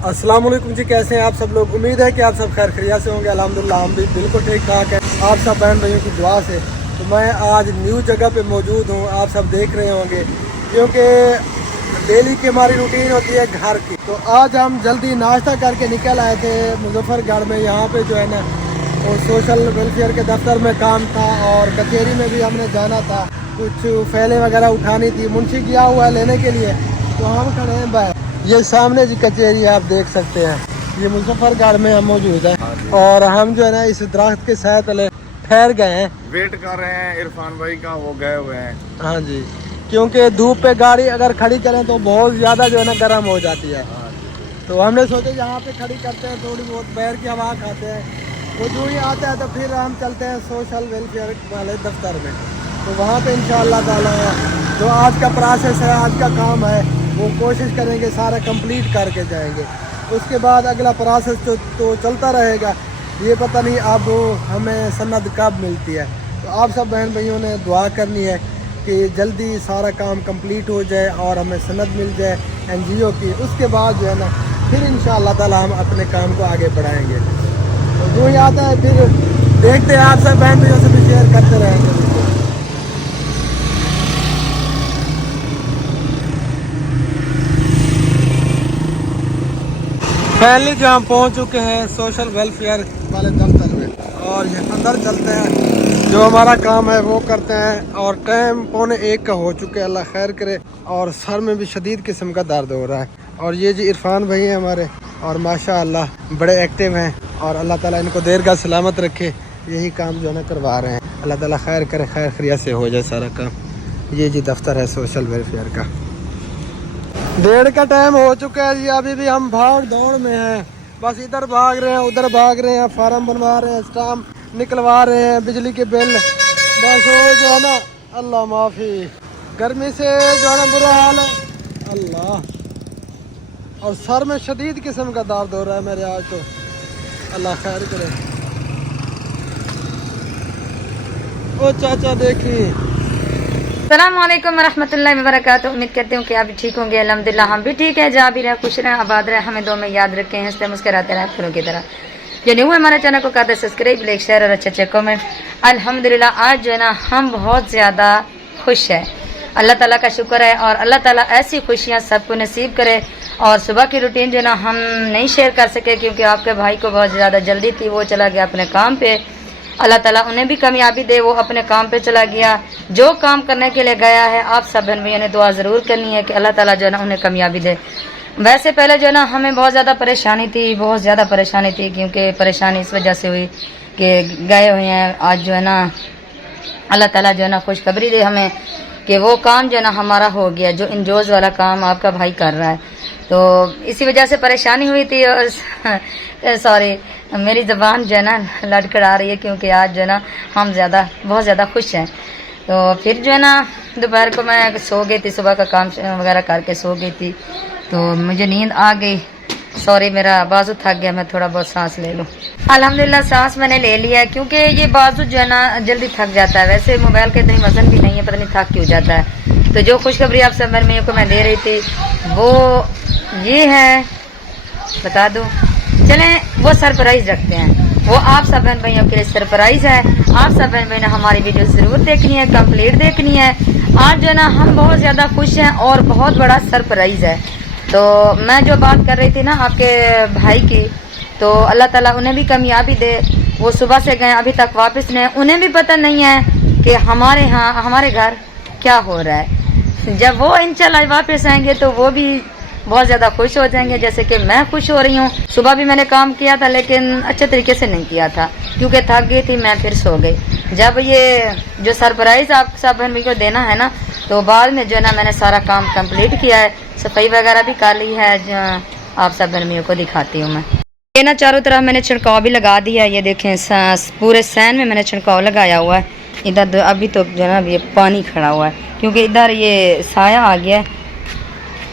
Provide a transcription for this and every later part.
अस्सलाम वालेकुम जी, कैसे हैं आप सब लोग। उम्मीद है कि आप सब खैर खैरियत से होंगे। अल्हम्दुलिल्लाह हम भी बिल्कुल ठीक ठाक है, आप सब बहन भाइयों की दुआ से। तो मैं आज न्यू जगह पे मौजूद हूँ, आप सब देख रहे होंगे, क्योंकि डेली की हमारी रूटीन होती है घर की। तो आज हम जल्दी नाश्ता करके निकल आए थे मुजफ्फरगढ़ में। यहाँ पे जो है ना वो सोशल वेलफेयर के दफ्तर में काम था और कचहरी में भी हमने जाना था, कुछ फैले वगैरह उठानी थी, मुंशी गया हुआ है लेने के लिए। तो हम खड़े हैं बाहर, ये सामने जी कचहरी आप देख सकते हैं, ये मुजफ्फरगढ़ में हम मौजूद है। और हम जो है ना इस दरख्त के साथ तले ठहर गए हैं, वेट कर रहे हैं इरफान भाई का, वो गए हुए हैं। हाँ जी, क्योंकि धूप पे गाड़ी अगर खड़ी करें तो बहुत ज़्यादा जो है ना गर्म हो जाती है। तो हमने सोचा यहाँ पे खड़ी करते हैं, थोड़ी बहुत बाहर की हवा खाते हैं। वो जो ही आता है तो फिर हम चलते हैं सोशल वेलफेयर वाले दफ्तर में। तो वहाँ पे इंशाअल्लाह ताला जो आज का प्रोसेस है, आज का काम है, वो कोशिश करेंगे सारा कंप्लीट करके जाएंगे। उसके बाद अगला प्रोसेस तो चलता रहेगा, ये पता नहीं अब हमें सनद कब मिलती है। तो आप सब बहन भाइयों ने दुआ करनी है कि जल्दी सारा काम कंप्लीट हो जाए और हमें सनद मिल जाए NGO की। उसके बाद जो है ना फिर इंशाअल्लाह ताला हम अपने काम को आगे बढ़ाएंगे। तो जो ही आता है फिर देखते हैं, आप सब बहन भाइयों से भी शेयर करते रहेंगे। फाइनली जो हम पहुंच चुके हैं सोशल वेलफेयर वाले दफ्तर में, और ये अंदर चलते हैं, जो हमारा काम है वो करते हैं। और टाइम 1:45 का हो चुके, अल्लाह खैर करे। और सर में भी शदीद किस्म का दर्द हो रहा है। और ये जी इरफान भाई हैं हमारे, और माशाअल्लाह बड़े एक्टिव हैं, और अल्लाह ताला इनको देरगा सलामत रखे। यही काम जो है ना करवा रहे हैं, अल्लाह ताला खैर करे, खैर खैरियत से हो जाए सारा काम। ये जी दफ्तर है सोशल वेलफेयर का। 1:30 का टाइम हो चुका है जी, अभी भी हम भाग दौड़ में हैं, बस इधर भाग रहे हैं उधर भाग रहे हैं, फार्म बनवा रहे हैं, स्टाम्प निकलवा रहे हैं, बिजली के बिल, बस वो जो है ना अल्लाह माफ़ी, गर्मी से जो है ना बुरा हाल है अल्लाह। और सर में शदीद किस्म का दर्द हो रहा है मेरे आज तो, अल्लाह खैर करे। ओ चाचा देखिए। अस्सलामुअलैकुम वरहमतुल्लाहि वबरकातुहू। उम्मीद करती हूँ कि आप भी ठीक होंगे। अल्हम्दुलिल्लाह हम भी ठीक है। जहाँ भी रहे खुश रहें, आबाद रहें, हमें दो में याद रखें, हंसते मुस्कुराते रहें फूलों की तरह। जो न्यू है हमारे चैनल को करते सब्सक्राइब, लाइक, शेयर और अच्छे कमेंट। अल्हम्दुलिल्लाह आज जो है ना हम बहुत ज़्यादा खुश हैं, अल्लाह ताला का शुक्र है। और अल्लाह ताला ऐसी खुशियाँ सबको नसीब करे। और सुबह की रूटीन जो है ना हम नहीं शेयर कर सके, क्योंकि आपके भाई को बहुत ज़्यादा जल्दी थी, वो चला गया अपने काम पे। अल्लाह ताला उन्हें भी कामयाबी दे, वो अपने काम पे चला गया, जो काम करने के लिए गया है। आप सब बहन भैया ने दुआ ज़रूर करनी है कि अल्लाह ताला जो है ना उन्हें कामयाबी दे। वैसे पहले जो है ना हमें बहुत ज़्यादा परेशानी थी, बहुत ज़्यादा परेशानी थी, क्योंकि परेशानी इस वजह से हुई कि गए हुए हैं। आज जो है ना अल्लाह ताला जो है ना खुशखबरी दे हमें कि वो काम जो है ना हमारा हो गया, जो इंजोज वाला काम आपका भाई कर रहा है। तो इसी वजह से परेशानी हुई थी। और सॉरी मेरी ज़बान जो है ना लड़खड़ा रही है, क्योंकि आज जो है ना हम बहुत ज़्यादा खुश हैं। तो फिर जो है ना दोपहर को मैं सो गई थी, सुबह का काम वगैरह करके सो गई थी, तो मुझे नींद आ गई। सॉरी मेरा बाजू थक गया, मैं थोड़ा बहुत सांस ले लूँ। अल्हम्दुलिल्लाह सांस मैंने ले लिया है, क्योंकि ये बाजू जो है ना जल्दी थक जाता है। वैसे मोबाइल का इतनी वजन भी नहीं है, पता नहीं थक क्यों जाता है। तो जो खुशखबरी आप सब मेरे को मैं दे रही थी वो ये है, बता दूँ, चलें वो सरप्राइज रखते हैं। वो आप सब बहन भाइयों के लिए सरप्राइज है। आप सब बहन भाई ने हमारी वीडियो जरूर देखनी है, कंप्लीट देखनी है। आज जो है ना हम बहुत ज्यादा खुश हैं और बहुत बड़ा सरप्राइज है। तो मैं जो बात कर रही थी ना आपके भाई की, तो अल्लाह ताला उन्हें भी कामयाबी दे। वो सुबह से गए, अभी तक वापस नहीं, उन्हें भी पता नहीं है कि हमारे यहाँ हमारे घर क्या हो रहा है। जब वो इंशाल्लाह वापस आएंगे तो वो भी बहुत ज़्यादा खुश हो जाएंगे, जैसे कि मैं खुश हो रही हूँ। सुबह भी मैंने काम किया था, लेकिन अच्छे तरीके से नहीं किया था, क्योंकि थक गई थी मैं, फिर सो गई। जब ये जो सरप्राइज़ आप सब बहन भाई को देना है ना, तो बाद में जो है ना मैंने सारा काम कंप्लीट किया है, सफाई वगैरह भी कर ली है। आप सब बहन भाइयों को दिखाती हूँ मैं। ये ना चारों तरफ मैंने छिड़काव भी लगा दिया है, ये देखें पूरे सैन में मैंने छिड़काव लगाया हुआ है। इधर अभी तो जो है ना ये पानी खड़ा हुआ है, क्योंकि इधर ये साया आ गया है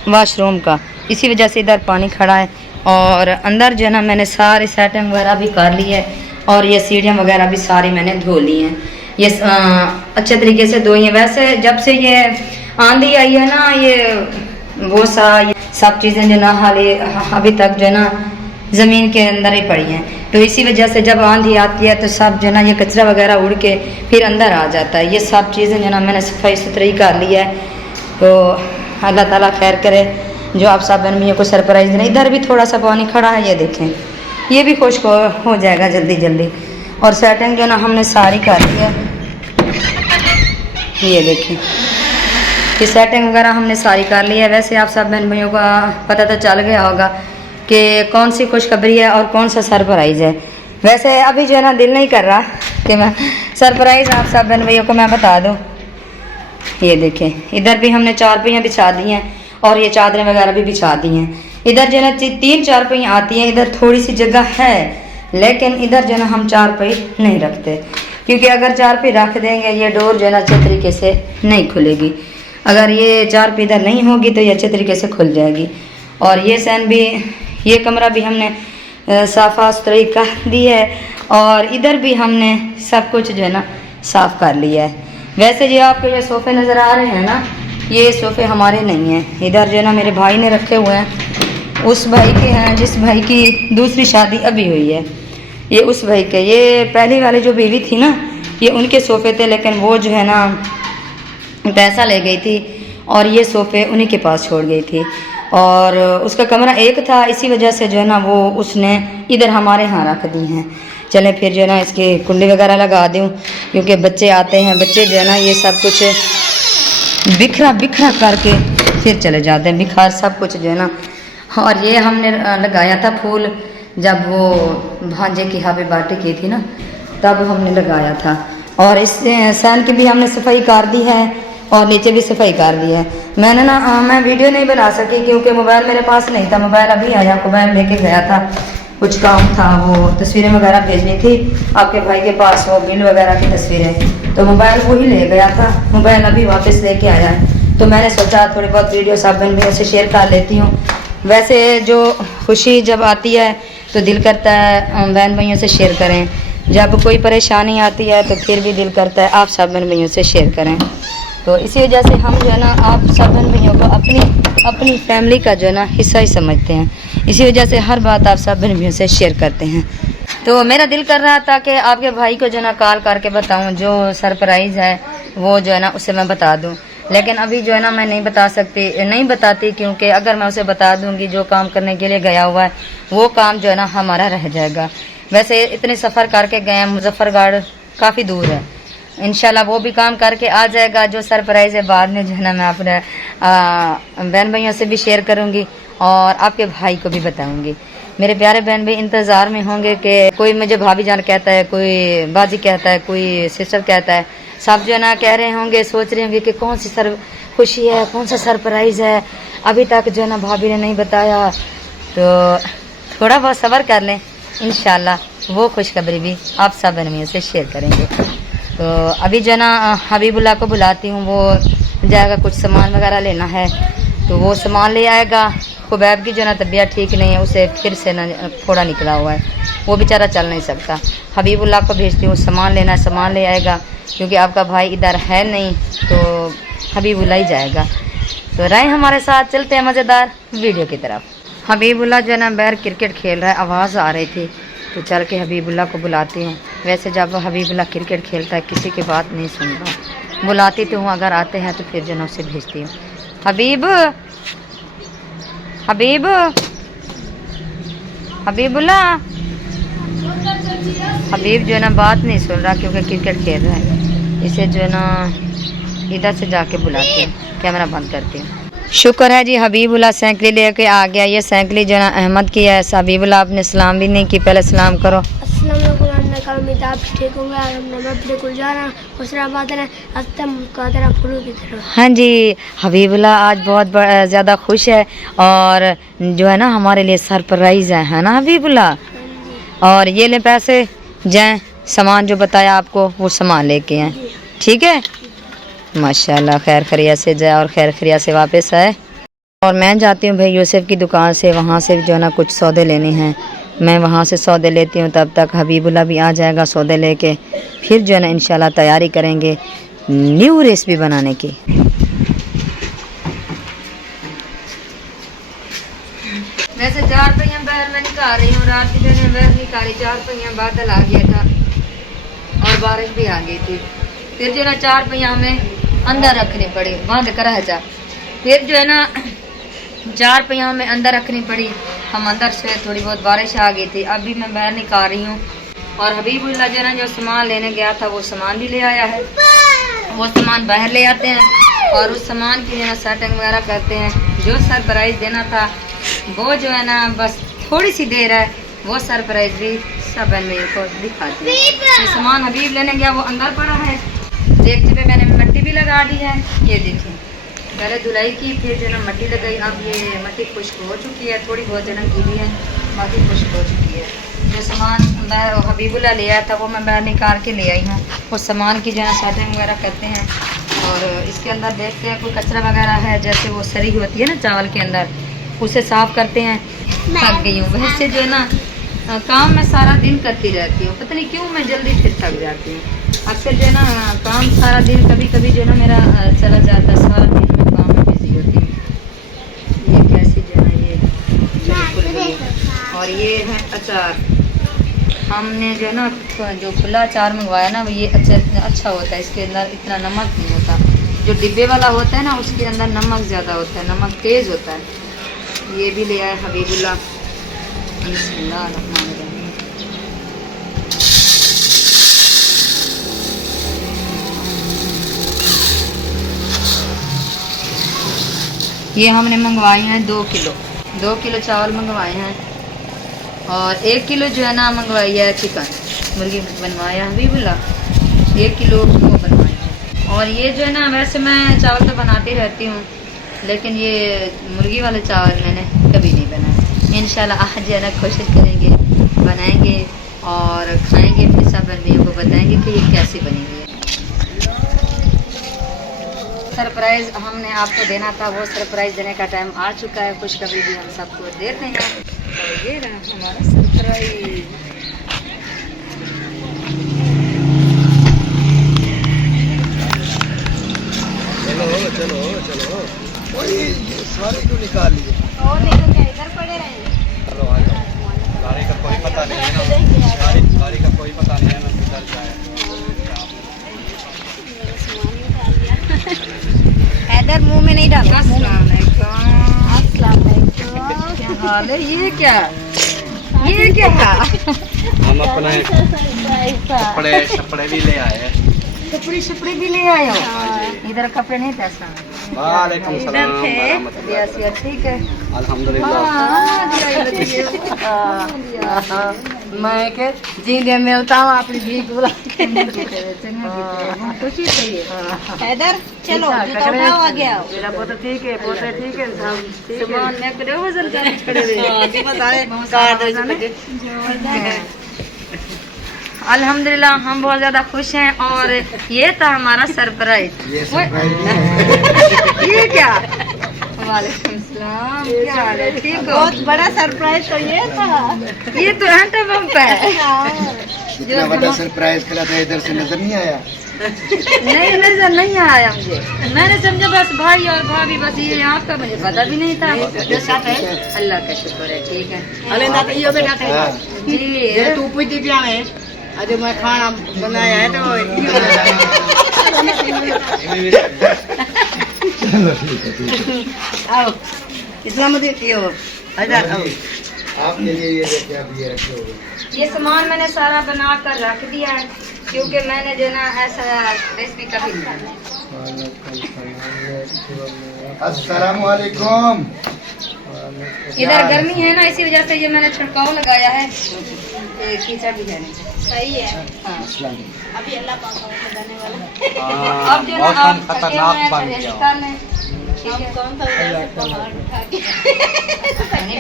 वाशरूम का, इसी वजह से इधर पानी खड़ा है। और अंदर जो है ना मैंने सारी सेटिंग वगैरह भी कर ली है, और ये सीढ़ियाँ वगैरह भी सारी मैंने धो ली हैं, ये अच्छे तरीके से धोई हैं। वैसे जब से ये आंधी आई है ना, ये वो सा सब चीज़ें जो ना हाले अभी तक जो है ना ज़मीन के अंदर ही पड़ी हैं। तो इसी वजह से जब आंधी आती है तो सब जो ना ये कचरा वगैरह उड़ के फिर अंदर आ जाता है। ये सब चीज़ें जो ना मैंने सफाई सुथरी कर ली है। तो अल्लाह ताला खैर करे, जो आप सब बहन को सरप्राइज़ दें। इधर भी थोड़ा सा पानी खड़ा है, ये देखें, ये भी खुश्क हो जाएगा जल्दी जल्दी। और सेटिंग जो ना हमने सारी कर ली है, ये देखें, ये सेटिंग वगैरह हमने सारी कर ली है। वैसे आप सब बहन भाइयों का पता तो चल गया होगा कि कौन सी खुशखबरी है और कौन सा सरप्राइज़ है। वैसे अभी जो है ना दिल नहीं कर रहा कि मैं सरप्राइज़ आप सब बहन भाइयों को मैं बता दूँ। ये देखें, इधर भी हमने चारपाइयाँ बिछा दी हैं और ये चादरें वगैरह भी बिछा दी हैं। इधर जो है ना 3 चारपाइयाँ आती हैं, इधर थोड़ी सी जगह है, लेकिन इधर जो है ना हम चारपाई नहीं रखते, क्योंकि अगर चारपाई रख देंगे ये डोर जो है ना अच्छे तरीके से नहीं खुलेगी। अगर ये चारपाई इधर नहीं होगी तो ये अच्छे तरीके से खुल जाएगी। और ये सैन भी, ये कमरा भी हमने साफ़ा सुथरी कर दी है और इधर भी हमने सब कुछ जो है ना साफ़ कर लिया है। वैसे जो आपको ये सोफ़े नज़र आ रहे हैं ना, ये सोफ़े हमारे नहीं हैं। इधर जो है ना मेरे भाई ने रखे हुए हैं, उस भाई के हैं जिस भाई की दूसरी शादी अभी हुई है। ये उस भाई के, ये पहली वाली जो बीवी थी ना, ये उनके सोफ़े थे, लेकिन वो जो है ना पैसा ले गई थी और ये सोफ़े उन्हीं के पास छोड़ गई थी। और उसका कमरा एक था, इसी वजह से जो है ना वो उसने इधर हमारे यहाँ रख दी हैं। चलें फिर जो है ना इसकी कुंडी वगैरह लगा दूँ, क्योंकि बच्चे आते हैं, बच्चे जो है ना ये सब कुछ बिखरा बिखरा करके फिर चले जाते हैं, बिखार सब कुछ जो है ना। और ये हमने लगाया था फूल, जब वो भांजे की हैप्पी बर्थडे की थी ना, तब हमने लगाया था। और इस सैन की भी हमने सफाई कर दी है और नीचे भी सफाई कर दी है। मैंने ना मैं वीडियो नहीं बना सकी क्योंकि मोबाइल मेरे पास नहीं था। मोबाइल अभी आया, मोबाइल लेके गया था, कुछ काम था, वो तस्वीरें वगैरह भेजनी थी आपके भाई के पास, वो बिल वगैरह की तस्वीरें, तो मोबाइल वो ही ले गया था। मोबाइल अभी वापस लेके आया है, तो मैंने सोचा थोड़ी बहुत वीडियो सब बहन भाइयों से शेयर कर लेती हूँ। वैसे जो खुशी जब आती है तो दिल करता है बहन भाइयों से शेयर करें, जब कोई परेशानी आती है तो फिर भी दिल करता है आप सब बहन भाइयों से शेयर करें। तो इसी वजह से हम जो है ना आप सब बहन भाइयों को अपनी फैमिली का जो है ना हिस्सा ही समझते हैं। इसी वजह से हर बात आप सब बहन भाइयों से शेयर करते हैं। तो मेरा दिल कर रहा था कि आपके भाई को जो है ना कॉल करके बताऊं, जो सरप्राइज़ है वो जो है ना उसे मैं बता दूं, लेकिन अभी जो है ना मैं नहीं बताती, क्योंकि अगर मैं उसे बता दूंगी जो काम करने के लिए गया हुआ है वो काम जो है ना हमारा रह जाएगा। वैसे इतने सफ़र करके गए हैं, मुजफ्फरगढ़ काफ़ी दूर है, इंशाल्लाह वो भी काम करके आ जाएगा। जो सरप्राइज़ है बाद में जो है ना मैं अपने बहन भाइयों से भी शेयर करूँगी और आपके भाई को भी बताऊँगी। मेरे प्यारे बहन भाई इंतज़ार में होंगे कि कोई मुझे भाभी जान कहता है, कोई बाजी कहता है, कोई सिस्टर कहता है, सब जो है ना कह रहे होंगे, सोच रहे होंगे कि कौन सी खुशी है, कौन सा सरप्राइज़ है, अभी तक जो है ना भाभी ने नहीं बताया। तो थोड़ा बहुत सब्र कर लें, इंशाल्लाह वो खुशखबरी भी आप सब बहन भाइयों से शेयर करेंगे। तो अभी जो है ना हबीबुल्लाह को बुलाती हूँ, वो जाएगा, कुछ सामान वगैरह लेना है तो वो सामान ले आएगा। खुबैब की जो ना तबीयत ठीक नहीं है, उसे फिर से ना फोड़ा निकला हुआ है, वो बेचारा चल नहीं सकता। हबीबुल्लाह को भेजती हूँ, सामान लेना है, सामान ले आएगा, क्योंकि आपका भाई इधर है नहीं तो हबीबुल्लाह ही जाएगा। तो रहे हमारे साथ, चलते हैं मज़ेदार वीडियो की तरफ। हबीबुल्लाह जो है ना बैर क्रिकेट खेल रहा है, आवाज़ आ रही थी तो चल के हबीबुल्लाह को बुलाती हूँ। वैसे जब हबीबुल्लाह क्रिकेट खेलता है किसी की बात नहीं सुनता, बुलाती तो हूँ, अगर आते हैं तो फिर जो है उसे भेजती हूँ। हबीबुल्लाह, हबीब जो है ना बात नहीं सुन रहा क्योंकि क्रिकेट खेल रहा है। इसे जो है ना इधर से जाके बुलाती हूँ, कैमरा बंद करती हूँ। शुक्र है जी, हबीबुल्लाह साइकिल लेके आ गया। ये साइकिल जो है ना अहमद की है। हबीबुल्लाह आपने सलाम भी नहीं की, पहले सलाम करो। उम्मीद आप ठीक होंगे। मैं बिल्कुल जा रहा हूँ। हाँ जी, हबीबुल्लाह आज बहुत ज़्यादा खुश है और जो है ना हमारे लिए सरप्राइज़ है ना हबीबुल्लाह। और ये ले पैसे, जाएं सामान जो बताया आपको वो सामान लेके आए, ठीक है। माशाल्लाह खैर खरिया से जाए और खैर खरिया से वापस आए। और मैं जाती हूँ भाई यूसुफ की दुकान से, वहाँ से जो है ना कुछ सौदे लेने हैं, मैं वहाँ से सौदे लेती हूँ। तब तक हबीबुल्लाह भी आ जाएगा सौदे लेके, फिर जो है ना इंशाल्लाह तैयारी करेंगे न्यू रेसिपी बनाने की। इधर मैं निकाल रही हूँ। रात की मैंने वह निकाली, 4 पहिया बादल आ गया था और बारिश भी आ गई थी। फिर जो है ना 4 पहिया हमें अंदर रखनी पड़ी, बंद करा है जा। फिर जो है ना 4 पहिया हमें अंदर रखनी पड़ी। हम अंदर से थोड़ी बहुत बारिश आ गई थी। अभी मैं बाहर निकाल रही हूँ और हबीबुल्लाह जो है ना जो सामान लेने गया था वो सामान भी ले आया है। वो सामान बाहर ले आते हैं और उस सामान की जो है ना सेटिंग वगैरह करते हैं। जो सरप्राइज देना था वो जो है ना बस थोड़ी सी देर है, वो सरप्राइज भी सब मेरे को दिखाती है। ये सामान हबीब लेने गया वो अंदर पड़ा है। देखते पे मैंने मिट्टी भी लगा दी है। ये देखिए पहले धुलाई की, फिर जो है ना मिट्टी लगाई। अब ये मिट्टी खुश्क हो चुकी है, थोड़ी बहुत जो है ना गीली है, बाकी खुश्क हो चुकी है। जो सामान मैं हबीबुल्लाह ले आया था वो मैं बाहर निकाल के ले आई हूँ। उस सामान की जो है ना सेटिंग वगैरह करते हैं और इसके अंदर देखते हैं कोई कचरा वगैरह है, जैसे वो सरी होती है ना चावल के अंदर, उसे साफ करते हैं। थक गई हूँ वैसे जो है ना काम मैं सारा दिन करती रहती हूँ, पता नहीं क्यों मैं जल्दी फिर थक जाती हूँ। अक्सर जो है ना काम सारा दिन, कभी कभी जो है ना मेरा चला जाता है, सारा दिन मैं काम में बिजी होती हूँ। ये कैसी जो है ना ये और ये है अचार। हमने जो है ना जो खुला अचार मंगवाया ना ये अच्छा होता है, इसके अंदर इतना नमक नहीं होता। जो डिब्बे वाला होता है ना उसके अंदर नमक ज़्यादा होता है, नमक तेज़ होता है। ये भी ले आए हबीबुल्लाह। बिस्मिल्लाहिर्रहमानिर्रहीम। ये हमने मंगवाए हैं 2 किलो चावल मंगवाए हैं और 1 किलो जो है ना मंगवाई है चिकन, मुर्गी बनवाया हबीबुल्लाह। 1 किलो वो बनवाई है। और ये जो है ना वैसे मैं चावल तो बनाती रहती हूँ, लेकिन ये मुर्गी वाले चावल मैंने कभी नहीं बनाए। इंशाल्लाह आज जो है ना कोशिश करेंगे, बनाएंगे और खाएंगे, फिर सब बंदियों को बताएंगे कि ये कैसे बनेंगे। सरप्राइज़ हमने आपको देना था, वो सरप्राइज़ देने का टाइम आ चुका है। खुशखबरी भी हम सबको देते हैं और ये रहा हमारा सरप्राइज। चलो चलो सारे क्यों निकाल लिए? और नहीं तो क्या इधर पड़े रहेंगे। चलो आ जाओ। गाड़ी का कोई पता नहीं है ना, गाड़ी का कोई पता नहीं है ना किधर जाए। हैदर मुंह में नहीं डालो। अस्सलाम वालेकुम। क्या हाल है? ये क्या हम अपने कपड़े भी ले आए हैं। कपड़े भी ले आए हो? इधर कपड़े नहीं थे। वालेकुम सलाम। ठीक है अल्हम्दुलिल्लाह। मैं के जी दे मिलता हूँ अपनी भीख बुला खुशी चाहिए। हैदर चलो जूता उठाओ, आ गया मेरा पोता ठीक है सब सामान में करे वजन करने खड़े हुए। अल्हम्दुलिल्लाह हम बहुत ज्यादा खुश हैं और ये था हमारा सरप्राइज। ये क्या? वालेकुम सलाम, क्या हाल है? ठीक हो? बहुत बड़ा सरप्राइज तो ये था। ये तो हैंड पंप है। इतना बड़ा सरप्राइज करा था, इधर से नजर नहीं आया? नहीं नजर नहीं आया मुझे, मैंने समझा बस भाई और भाभी बस ये आपका, मुझे पता भी नहीं था। अल्लाह का शुक्र है, ठीक है जी। तू पूछती क्या है? आज मैं खाना बनाया है तो आओ कितना मत देती हो? 1000 आओ। आपके लिए ये देखिए अभी ये रखे हुए। ये सामान मैंने सारा बना कर रख दिया है क्योंकि मैंने जो ना ऐसा रेसिपी कभी नहीं बनाई। अस्सलाम वालेकुम। इधर गर्मी है ना, इसी वजह से ये मैंने छिड़काव लगाया है। कीचड़ भी है नहीं। सही है। हाँ। अभी अल्लाह पाक को बताने वाला। अब जो ना आप खतरनाक बन गया। कौन सा उठा के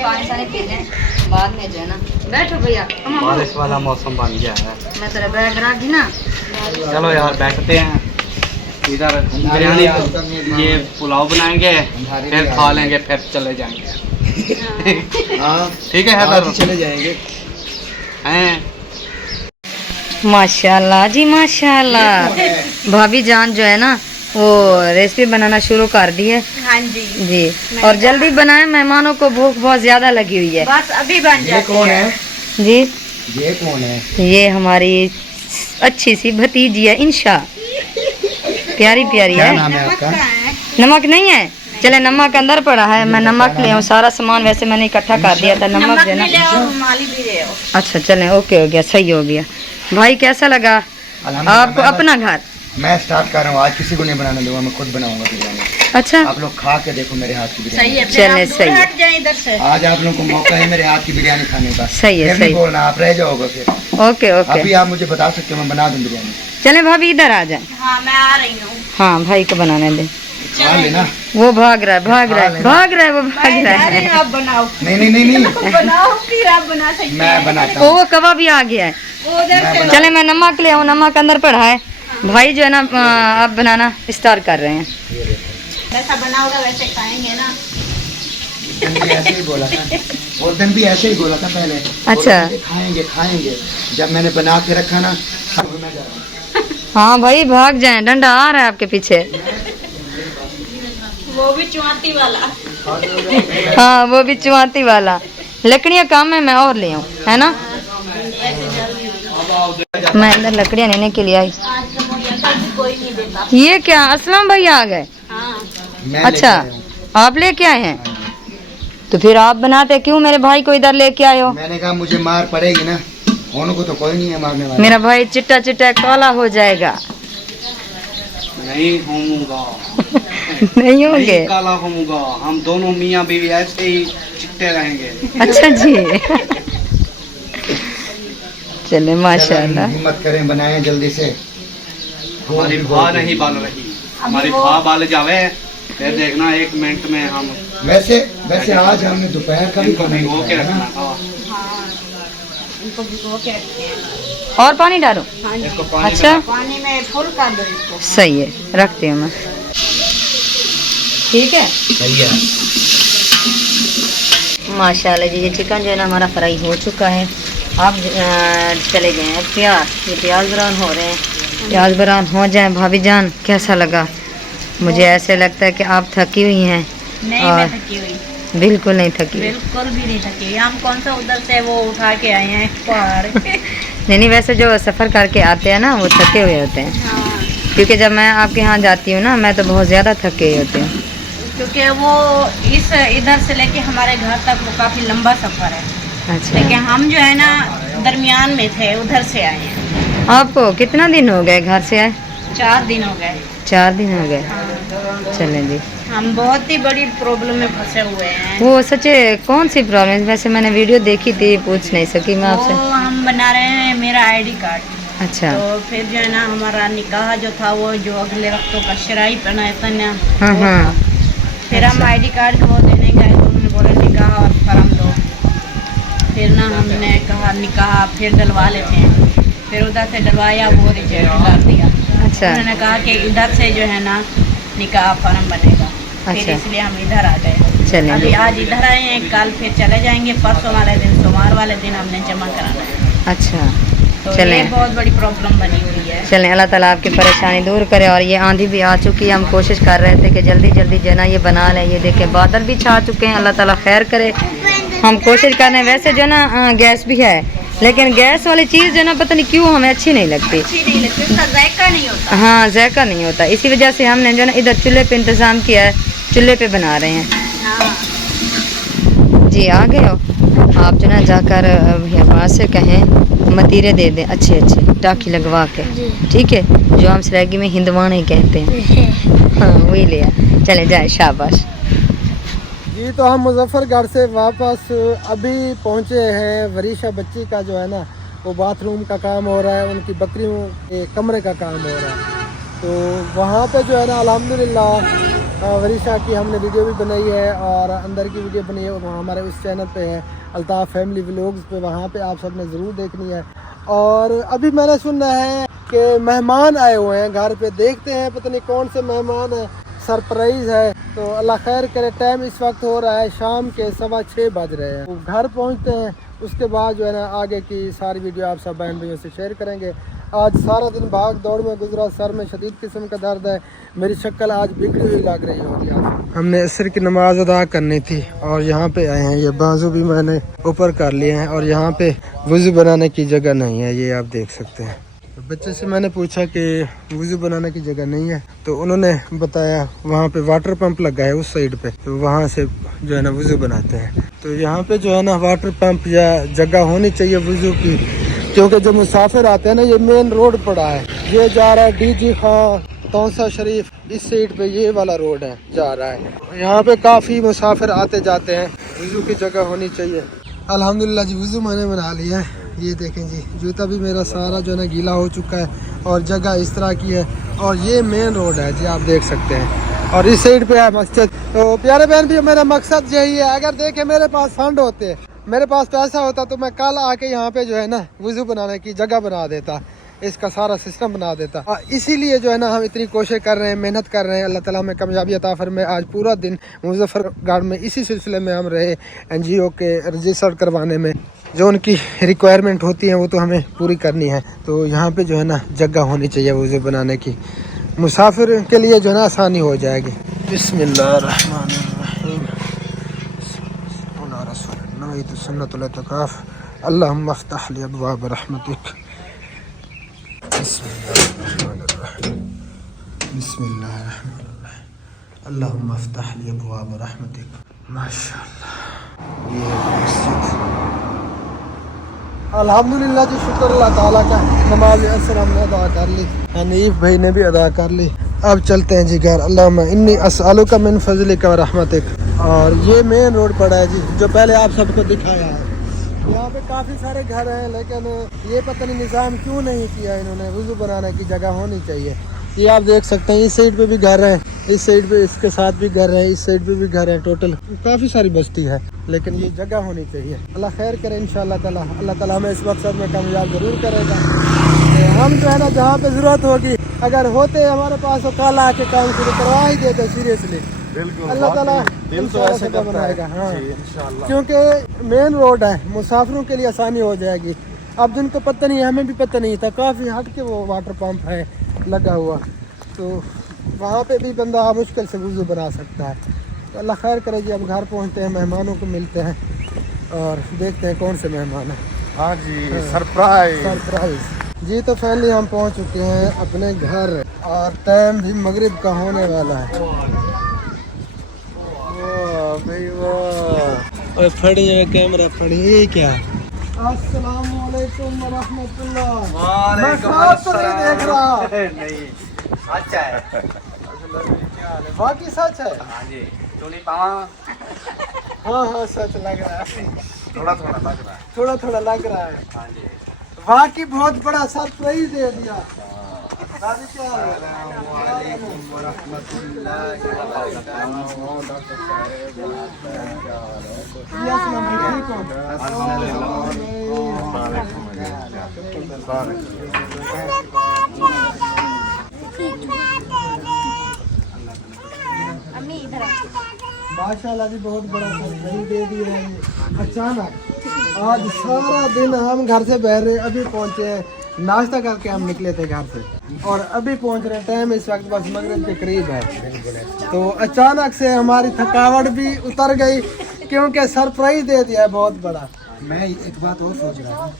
पानी सानी पी लें बाद में जो है ना। बैठो भैया, बारिश वाला मौसम बन गया है। मैं तेरा बैग रख दी ना। चलो यार बैठते हैं। इधर बिरयानी ये पुलाव बनाएंगे, फिर खा लेंगे, फिर चले जाएंगे। हाँ ठीक है हैदर, चले जाएंगे। हैं माशाल्लाह जी माशाल्लाह। भाभी जान जो है ना वो रेसिपी बनाना शुरू कर दी है। हाँ जी जी, और जल्दी बनाए, मेहमानों को भूख बहुत ज्यादा लगी हुई है। बस अभी बन ये जाती कौन है। है? जी, ये कौन है? ये हमारी अच्छी सी भतीजी है इंशा, प्यारी प्यारी क्या है। नाम है आपका? नमक नहीं है? चले, नमक अंदर पड़ा है, मैं नमक ले आऊं। सारा सामान वैसे मैंने इकट्ठा कर दिया था, नमक देना। भी ले आओ, रुमाली भी ले आओ। अच्छा चलें, ओके हो गया, सही हो गया। भाई कैसा लगा आपको अपना घर? मैं स्टार्ट कर रहा हूँ, आज किसी को नहीं बनाने दूंगा, मैं खुद बनाऊंगा बिरयानी। अच्छा, आप लोग खा के देखो मेरे हाथ की सही बिरयानी। है, फिर चले, आप दूर सही है। हट जाएं इधर से। आज आप लोगों को मौका है मेरे हाथ की बिरयानी खाने का। सही है, फिर सही। नहीं बोलना, आप रह जाओगे फिर। ओके ओके, अभी आप मुझे बता सकते हो, मैं बना दूं बिरयानी। चले भाभी इधर आ जाए। हाँ मैं आ रही हूँ। हाँ, भाई को बनाने दे। खा लेना। वो भाग रहा है, भाग रहा है, भाग रहा है, वो भाग मैं रहा जा रही है। हूँ, आप बनाओ। नहीं नहीं नहीं नहीं, बनाओ फिर आप बना सकते मैं हैं। बनाता ओ, हूँ। वो कबाब भी आ गया है। वो उधर से चले, मैं नमक ले आऊँ, नमक अंदर पड़ा है। भाई जो है ना, अब बनाना स्टार्ट कर रहे हैं। वैसा बनाओगे वैसे खाएंगे ना। उस दिन भी ऐसे ही बोला था, उस दिन भी ऐसे ही बोला था पहले। अच्छा। बोला था, खाएंगे खाएंगे, जब मैंने बना के रखा ना, अब मैं जा रहा हूँ। हाँ भाई, भाग जाए, डंडा आ रहा है आपके पीछे। वो भी चुआती वाला। हाँ, वो भी चुआती वाला। लकड़ियाँ काम है, मैं और ले आऊँ, है ना। मैं अंदर लकड़ियाँ लेने के लिए आई। कोई नहीं देता। ये क्या, असलम भाई आ गए? हाँ मैं अच्छा, लेके आया हूँ। आप लेके आए हैं? तो फिर आप बनाते क्यों मेरे भाई को इधर लेके आए हो? मैंने कहा मुझे मार पड़ेगी ना, उनको तो कोई नहीं है मारने वाला। मेरा भाई चिट्टा चिट्टा काला हो जाएगा। नहीं होऊंगा, नहीं होंगे? नहीं काला होऊंगा, हम दोनों मियाँ बीवी ऐसे ही चिट्टे रहेंगे। अच्छा जी। चले, माशाल्लाह। हिम्मत करें, बनाएं जल्दी से। हमारी भा नहीं बाल रही, हमारी भा बाल जावे, फिर देखना 1 मिनट में हम वैसे वैसे आज हमने दोपहर का भी इनको खाना नहीं भिगो के खाया रखना ना। था। इनको भिगो के रखते हैं। और पानी डालो? इसको पानी अच्छा, में पानी में फुल कर दो इसको। सही है, रखती हूँ मैं। ठीक है, सही है। माशाल्लाह जी। ये चिकन जो है ना हमारा फ्राई हो चुका है। आप चले गए हैं प्याज, ये प्याज ब्राउन हो रहे हैं। प्याज ब्राउन हो जाए। भाभी जान कैसा लगा? मुझे ऐसे लगता है कि आप थकी हुई हैं। नहीं और मैं थकी हुई, बिल्कुल नहीं थकी। बिल्कुल भी नहीं थकी। हम कौन सा उधर से वो उठा के आए हैं पहाड़। नहीं, वैसे जो सफ़र करके आते हैं ना, वो थके हुए होते हैं। हाँ, क्योंकि जब मैं आपके यहाँ जाती हूँ ना, मैं तो बहुत ज़्यादा थके हुई होती हूँ। क्योंकि वो इस इधर से लेके हमारे घर तक वो काफी लंबा सफर है। अच्छा, लेकिन हम जो है ना दरमियान में थे, उधर से आए हैं। आपको कितना दिन हो गए घर से आए? 4 दिन हो गए। 4 दिन हो गए। हाँ, चलें जी। हम बहुत ही बड़ी प्रॉब्लम में फंसे हुए हैं। वो सच्चे कौन सी प्रॉब्लम? वैसे मैंने वीडियो देखी थी, पूछ नहीं सकी मैं वो आपसे। हम बना रहे हैं मेरा आईडी कार्ड। अच्छा, तो फिर जो है ना हमारा निकाह जो था, वो जो अगले वक्तों का शराई पहना था ना, हाँ वो हाँ, था। फिर हम अच्छा। आईडी कार्ड को देने गए तो उन्होंने बोला निकाह और फॉर्म दो। फिर ना हमने कहा निकाह फिर डलवा लेते हैं। फिर उधर से डलवाया, वो रिजेक्ट कर दिया। अच्छा उन्होंने कहा कि इधर से जो है ना निकाह फॉर्म बनेगा। फिर अच्छा। इसलिए हम इधर आ गए। चलें अभी जी। आज इधर आए हैं, कल फिर चले जाएंगे। परसों वाले दिन, सोमवार वाले दिन हमने जमा कराना है। अच्छा, तो ये चलें बहुत बड़ी प्रॉब्लम बनी हुई है। चलें, अल्लाह ताला आपकी परेशानी दूर करे। और ये आंधी भी आ चुकी है, हम कोशिश कर रहे थे कि जल्दी जल्दी जो है ना ये बना लें। ये देखें, बादल भी छा चुके हैं, अल्लाह ताला खैर करे। हम कोशिश कर रहे हैं। वैसे जो है ना गैस भी है, लेकिन गैस वाली चीज़ जो है ना पता नहीं क्यों हमें अच्छी नहीं लगती। अच्छी नहीं लगती, उसका जायका नहीं होता। हाँ, जायका नहीं होता। इसी वजह से हमने जो है ना इधर चूल्हे पे इंतज़ाम किया है, चूल्हे पे बना रहे हैं। हाँ, जी, आ गए हो आप जो ना, जाकर भैया से कहें मतीरे दे दें अच्छे अच्छे, टाँकी लगवा के। ठीक है, जो हम सरागी में हिंदवाने कहते हैं। हाँ, वही लिया। चले जाए, शाबाश जी। तो हम मुजफ्फरगढ़ से वापस अभी पहुंचे हैं। वरीशा बच्ची का जो है ना, वो बाथरूम का काम हो रहा है, उनकी बकरियों के कमरे का काम हो रहा है। तो वहाँ पे जो है ना अल्हम्दुलिल्लाह वरीशा की हमने वीडियो भी बनाई है और अंदर की वीडियो बनी है, वहाँ हमारे उस चैनल पे है, अल्ताफ़ फैमिली व्लॉग्स पे। वहाँ पे आप सब ने ज़रूर देखनी है। और अभी मैंने सुना है कि मेहमान आए हुए हैं घर पे। देखते हैं पता नहीं कौन से मेहमान है, सरप्राइज़ है। तो अल्लाह खैर करे। टाइम इस वक्त हो रहा है शाम के 6:15 बज रहे हैं। घर पहुँचते हैं, उसके बाद जो है ना आगे की सारी वीडियो आप सब बहन भाइयों से शेयर करेंगे। आज सारा दिन भाग दौड़ में गुजरा, सर में शदीद किस्म का दर्द है, मेरी शक्ल आज बिगड़ी हुई लग रही होगी। आज हमने असर की नमाज अदा करनी थी और यहाँ पे आए हैं। ये बाजू भी मैंने ऊपर कर लिए हैं और यहाँ पे वज़ू बनाने की जगह नहीं है, ये आप देख सकते हैं। तो बच्चे से मैंने पूछा कि वज़ू बनाने की जगह नहीं है, तो उन्होंने बताया वहाँ पे वाटर पंप लगा है उस साइड पे, तो वहाँ से जो है ना वज़ू बनाते हैं। तो यहाँ पे जो है ना वाटर पंप या जगह होनी चाहिए वज़ू की, क्योंकि जब मुसाफिर आते हैं ना, ये मेन रोड पड़ा है, ये जा रहा है DG खां तौसा शरीफ, इस साइड पे ये वाला रोड है जा रहा है। यहाँ पे काफ़ी मुसाफिर आते जाते हैं, वज़ू की जगह होनी चाहिए। अल्हम्दुलिल्लाह जी वज़ू मैंने बना लिया है। ये देखें जी, जूता भी मेरा सारा जो है ना गीला हो चुका है और जगह इस तरह की है और ये मेन रोड है जी, आप देख सकते हैं, और इस साइड पे है मस्जिद। तो प्यारे बहन भी, मेरा मकसद यही है, अगर देखें मेरे पास फंड होते, मेरे पास पैसा होता तो मैं कल आके यहाँ पे जो है ना वज़ू बनाने की जगह बना देता, इसका सारा सिस्टम बना देता। इसीलिए जो है ना हम इतनी कोशिश कर रहे हैं, मेहनत कर रहे हैं। अल्लाह ताला हमें कामयाबी अता फरमाए। आज पूरा दिन मुजफ्फरगढ़ में इसी सिलसिले में हम रहे, NGO के रजिस्टर करवाने में, जो उनकी रिक्वायरमेंट होती है वो तो हमें पूरी करनी है। तो यहाँ पे जो है ना जगह होनी चाहिए वज़ू बनाने की, मुसाफिर के लिए जो है ना आसानी हो जाएगी। बिस्मिल्लाहिर्रहमानिर्रहीम, सुन्नतुल इतिकाफ, अल्लाहुम्मा अफ्तह ली अबवाब रहमतिक, बिस्मिल्लाहिर्रहमानिर्रहीम, अल्लाहुम्मा अफ्तह ली अबवाब रहमतिक। माशाअल्लाह, ये मस्जिद। अल्हम्दुलिल्लाह जी, शुक्र अल्लाह ताला का। नमाज असर हमने अदा कर ली, हनीफ भाई ने भी अदा कर ली। अब चलते हैं जी घर। अल्लाहुम्मा इन्नी अस्अलुका मिन फज़लिका व रहमतिक। और ये मेन रोड पड़ा है जी, जो पहले आप सबको दिखाया है। यहाँ पे काफ़ी सारे घर हैं, लेकिन ये पता नहीं निज़ाम क्यों नहीं किया इन्होंने। वज़ू बनाने की जगह होनी चाहिए। ये आप देख सकते हैं, इस साइड पे भी घर है, इस साइड पे इसके साथ भी घर है, इस साइड पे भी घर है, टोटल काफ़ी सारी बस्ती है, लेकिन ये जगह होनी चाहिए। अल्लाह खैर करे इंशाअल्लाह ताला। अल्लाह ताला हमें इस मकसद में कामयाब ज़रूर करेगा। तो हम जो है ना जहाँ पे ज़रूरत होगी, अगर होते हमारे पास तो कल आके काम शुरू करवा ही देते सीरियसली। अल्लाह ताला दिल तो ऐसे बनाएगा। हाँ, क्योंकि मेन रोड है, मुसाफिरों के लिए आसानी हो जाएगी। अब जिनको पता नहीं है, हमें भी पता नहीं था, काफ़ी हट के वो वाटर पंप है लगा हुआ, तो वहाँ पे भी बंदा मुश्किल से वज़ू बना सकता है। तो अल्लाह खैर करे जी। अब घर पहुँचते हैं, मेहमानों को मिलते हैं और देखते हैं कौन से मेहमान हैं। हाँ जी, सरप्राइज जी। तो फाइनली हम पहुँच चुके हैं अपने घर और टाइम भी मगरिब का होने वाला है। भाई वाह, और फड़ी है कैमरा, फड़ी ये क्या? अस्सलाम वालेकुम व रहमतुल्लाह। मैं ख्वाब तो नहीं देख रहा। नहीं, अच्छा है, बाकी सच है। हाँ जी, चोली पावा। हाँ हाँ, सच लग रहा है, थोड़ा थोड़ा लग रहा है, थोड़ा थोड़ा लग रहा है। हाँ जी, बाकी बहुत बड़ा सरप्राइज दे दिया। दादी क्या हाल है? माशाल्लाह जी, बहुत बड़ा सरप्राइज दे दिया है अचानक। आज सारा दिन हम घर से बाहर अभी पहुंचे हैं, नाश्ता करके हम निकले थे घर से और अभी पहुंच रहे। टाइम इस वक्त बस मगरिब के करीब है, तो अचानक से हमारी थकावट भी उतर गई, क्योंकि सरप्राइज दे दिया है बहुत बड़ा। मैं एक बात और सोच रहा हूँ,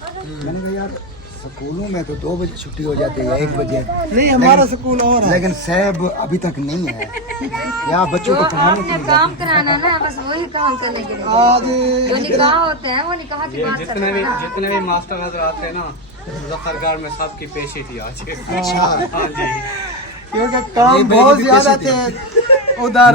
मैंने कहा यार स्कूलों में तो 2 बजे छुट्टी हो जाती है, 1 बजे नहीं, हमारा स्कूल और है, लेकिन सैब अभी तक नहीं है। यहाँ बच्चों को पढ़ाने के लिए काम कराना ना, बस वही काम करने के लिए। आज जो निकाह होते हैं वो निकाह की बात जितने भी मास्टर नजर आते हैं ना मुजफ्फरगढ़ में, सबकी पेशी थी आज। अच्छा, हाँ जी, क्योंकि काम बहुत ज्यादा थे उधर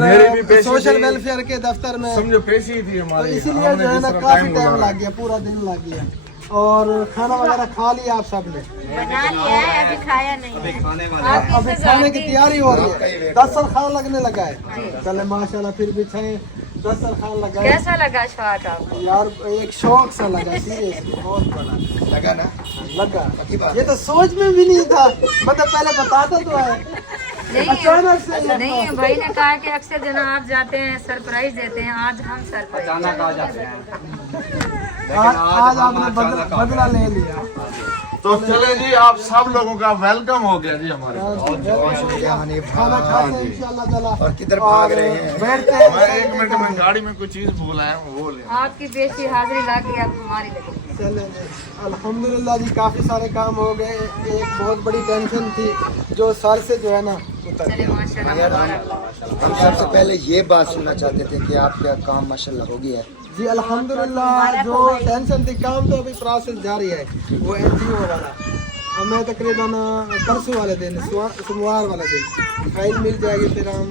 सोशल वेलफेयर के दफ्तर में, समझो पेशी थी तो हमारी। इसीलिए जो है ना काफी टाइम लग गया, पूरा दिन लग गया। और खाना वगैरह खा लिया आप सब ने? बना लिया है, अभी खाया नहीं। अभी खाने वाले हैं। अभी खाने की तैयारी हो रही है, 10 साल खाना लगने लगा है। चले माशाल्लाह, फिर भी 10 साल खाना लगा है। कैसा लगा स्वाद आपको? यार एक शौक सा लगा, सीरियसली बहुत बड़ा लगा ना, लगा। ये तो सोच में भी नहीं था, मतलब पहले बताता तो है। नहीं, भाई ने कहा कि अक्सर जना आप जाते हैं सरप्राइज देते हैं, आज हम सरप्राइज अचानक आ जाते हैं। आज आपने बदला ले लिया। तो चले जी, आप सब लोगों का वेलकम हो गया जी हमारे हाँ पास। जी, वेलकम। खाना खाते हैं इंशाल्लाह ताला। और किधर भाग रहे हैं? बैठते हैं। मैं 1 मिनट में गाड़ी में कुछ चीज भूल आया हूँ, वो ले। आपकी बेसी हाजिरी ला के आप हमारी लगे। चले जी, अल्हम्दुलिल्लाह जी, काफ़ी सारे काम हो गए। एक बहुत बड़ी टेंशन थी जो सर से जो है ना उतर चले गई। माशाल्लाह। हम सबसे पहले ये बात सुनना चाहते थे कि आपका काम माशाल्लाह हो गया है। जी अल्हम्दुलिल्लाह, जो टेंशन थी, काम तो अभी प्रोसेस जारी है। वो NGO वाला हमें तकरीबन परसों वाले दिन, सोमवार वाले दिन फाइल मिल जाएगी, फिर हम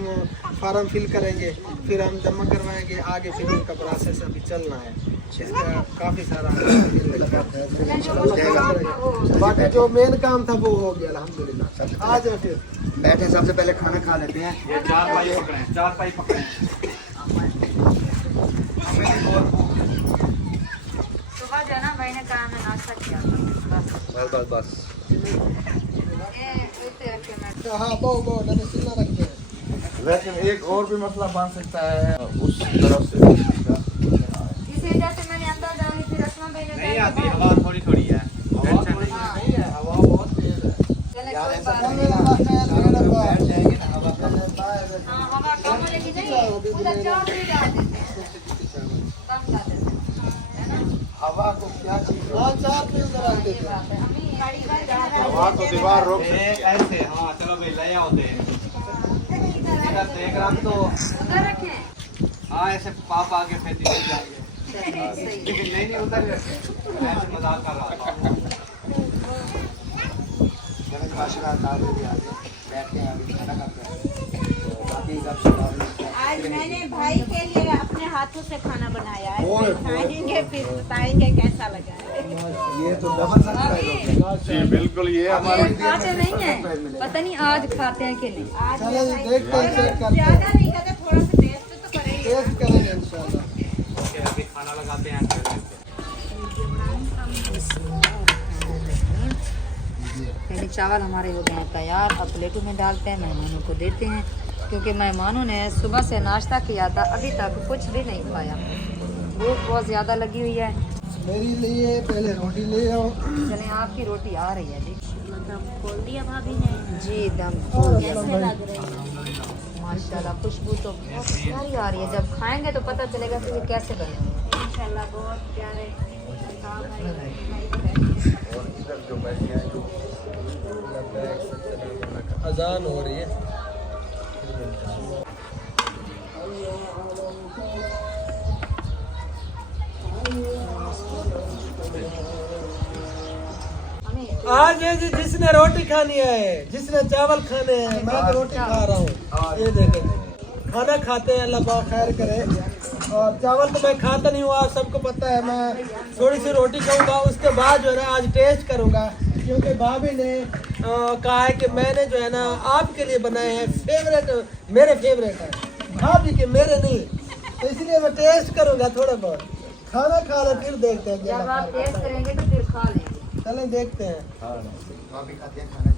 फार्म फिल करेंगे, फिर हम जमा करवाएंगे, आगे फिर उनका प्रोसेस अभी चलना है। इसका काफ़ी सारा बाकी जो मेन काम था वो हो गया अल्हम्दुलिल्लाह। आज फिर बैठे, सबसे पहले खाना खा लेते हैं। ये 4 पाई पकड़े, 4 पाई पकड़े। सुबह जो है ना मैंने कहा मैं नाश्ता किया था, बस ये इसे रखे मैं। हाँ बहु डने सिला रखते हैं। लेकिन एक और भी मसला बन सकता है उस तरफ से। इस वजह से मैंने अंदर डाली थी रस्मा बेने नहीं आती, हवा थोड़ी थोड़ी है, टेंशन नहीं है। नहीं है, हवा बहुत तेज है। चले कोई बात बैठ नहीं। जाएंगे ना, हवा हाँ, हवा कम हो लेगी नहीं, उधर 4 भी डाल देते हैं, कम डाल देते हैं। हवा को क्या चीज़? हाँ 4 पे उधर रख देते हैं। हवा तो दीवार रोक ये सकती है। ऐसे, हाँ चलो भाई ले आओ दे। इधर देख रहा तो उधर रखें। हाँ ऐसे पाप आगे फिर नीचे जाएंगे। सही। नहीं उधर ही रखे। मैं ऐसे मजाक कर रहा था। बैठते हैं, अभी खाना खाते हैं। तो बाकी सब आज मैंने भाई के लिए अपने हाथों से खाना बनाया है, खाएंगे फिर बताएंगे कैसा लगा है। ये तो डबल सरप्राइज हो जी बिल्कुल, ये हमारे खाते नहीं है, पता नहीं आज खाते हैं कि नहीं। चलो जी, देखते हैं, चेक करते हैं, ज्यादा नहीं करते, थोड़ा सा टेस्ट तो करेंगे। टेस्ट करेंगे इंशाल्लाह। ओके, अभी खाना लगाते हैं फिर। पहले चावल हमारे हो गए हैं तैयार, अब प्लेटों में डालते हैं, मेहमानों को देते हैं, क्योंकि मेहमानों ने सुबह से नाश्ता किया था, अभी तक कुछ भी नहीं खाया, भूख बहुत ज़्यादा लगी हुई है। मेरे लिए पहले रोटी ले आओ। चलें, आपकी रोटी आ रही है जी। दम खोल दिया भाभी ने। जी दम कैसे लग रही है? माशाल्लाह, खुशबू तो बहुत प्यारी आ रही है। जब खाएंगे तो पता चलेगा कि ये कैसे बने। इंशाल्लाह बहुत प्यारे काम है। अजान हो रही है। आज ये जी जिसने रोटी खानी है, जिसने चावल खाने हैं, मैं तो रोटी खा रहा हूँ। ये देखें, खाना खाते हैं, अल्लाह पाक खैर करे। और चावल तो मैं खाता नहीं हूँ, आप सबको पता है। मैं थोड़ी सी रोटी खाऊंगा, उसके बाद जो है ना आज टेस्ट करूंगा, क्योंकि भाभी ने कहा है कि मैंने जो है ना आपके लिए बनाए हैं, फेवरेट, मेरे फेवरेट है, भाभी के मेरे नहीं, तो इसलिए मैं टेस्ट करूंगा थोड़ा बहुत। खाना खा ले फिर देखते हैं। जब आप टेस्ट करेंगे तो फिर खा लेंगे। चलें देखते हैं। भाभी खाते हैं खाना।